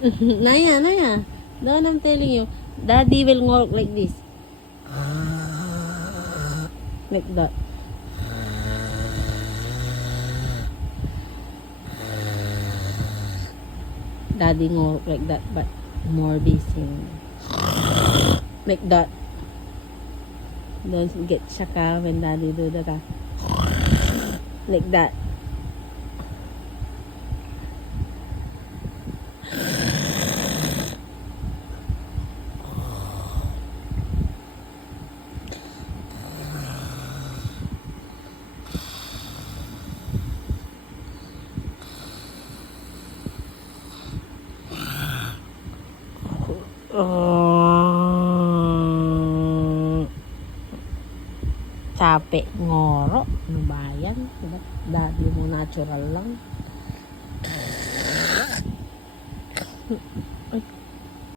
Naya, Naya. Don't I'm telling you. Daddy will ngorok like this. Like that. Daddy ngorok like that, but more busy. Like that. Don't get shaka when daddy do that. Like that. Capek ngorok, ano ba yan? Daddy mo natural lang.